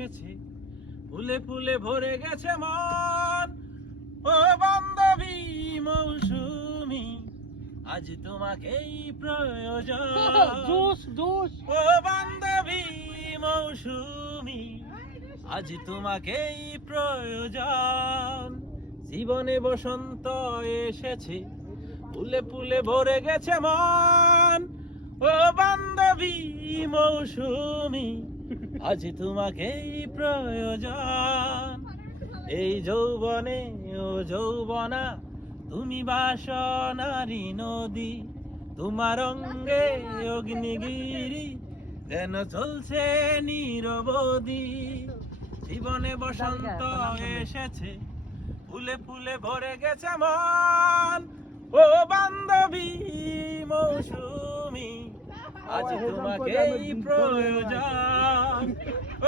এসেছে, ফুলে ফুলে ভরে গেছে মন। ও বান্ধবী মৌসুমী, আজ তোমাকেই প্রয়োজন। ও বান্ধবী মৌসুমী, আজ তোমাকেই প্রয়োজন। জীবনে বসন্ত এসেছে, ফুলে ফুলে ভরে গেছে মন। ও বান্ধবী মৌসুমী, আজ তোমাকেই প্রয়োজন। এই যৌবনে ও যৌবনা, তুমি বাসনারি নদী, তোমার অঙ্গে অগ্নিগিরি যেন চলছে নিরবধি। জীবনে বসন্ত এসেছে, ফুলে ফুলে ভরে গেছে মন। ও বান্ধবী মৌসুমী, আজ তোমাকেই প্রয়োজন।